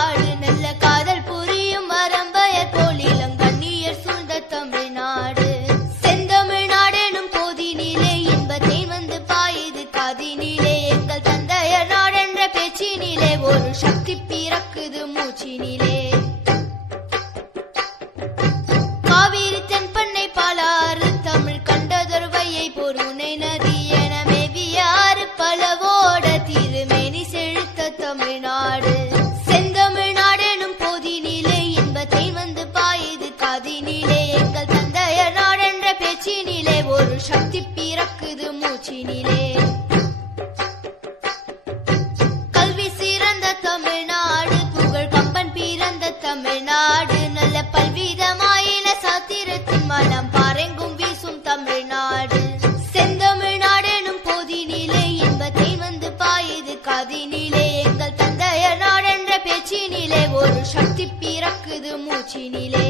தமிழ்நாடு நல்ல காதல் புரியும் மரம்பயர் போலிலம் கண்ணியர் சூழ்ந்த தமிழ்நாடு செந்தமிழ்நாடெனும் போதினிலே இன்பத்தை வந்து பாயுது காதினிலே எங்கள் தந்தையர் நாடென்ற பேச்சினிலே ஒரு சக்தி பிறக்குது மூச்சினிலே காவிரி தென்பண்ணை பாலாறு தமிழ் கண்டதொரு வையை பொருணை நதி என மேவியாறு பலவோட திருமேனி செழித்த தமிழ்நாடு செந்தமிழ்நாடெனும் போதினிலே இன்பத்தை வந்து பாயுது காதினிலே எங்கள் தந்தையர் நாடென்ற பேச்சினிலே ஒரு சக்தி பிறக்குது மூச்சினிலே கல்வி சிறந்த தமிழ்நாடு புகழ் கம்பன் பிறந்த தமிழ்நாடு நல்ல பல்விதமாயின சாத்திரத்தின் மனம் பாரெங்கும் வீசும் தமிழ்நாடு செந்தமிழ்நாடெனும் போதினிலே இன்பத்தை வந்து பாயுது காதினிலே எங்கள் தந்தையர் நாடென்ற பேச்சினிலே ஒரு சக்தி பிறக்குது மூச்சினிலே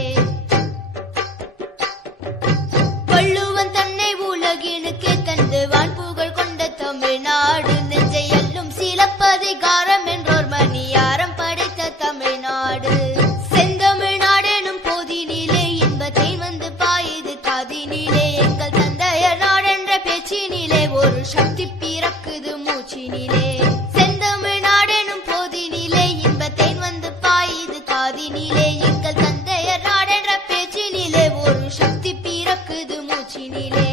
வள்ளுவன் தன்னை உலகினுக்கே தந்து வான்புகழ் கொண்ட தமிழ்நாடு நெஞ்சை எல்லும் சிலப்பதிகாரம் என்றோர் மணியாரம் படைத்த தமிழ்நாடு செந்தமிழ்நாடெனும் போதினிலே இன்பத்தை வந்து பாயுது காதினிலே எங்கள் தந்தையர் நாடென்ற பேச்சினிலே ஒரு சக்தி பிறக்குது மூச்சினிலே செந்தமிழ்நாடெனும் போதினிலே இன்பத்தை வந்து பாயுது காதினிலே எங்கள் தந்தையர் நாடென்ற பேச்சினிலே ஒரு சக்தி பிறக்குது மூச்சினிலே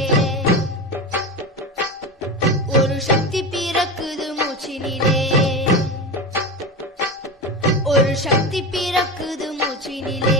ஒரு சக்தி பிறக்குது மூச்சினிலே ஒரு சக்தி பிறக்குது மூச்சினிலே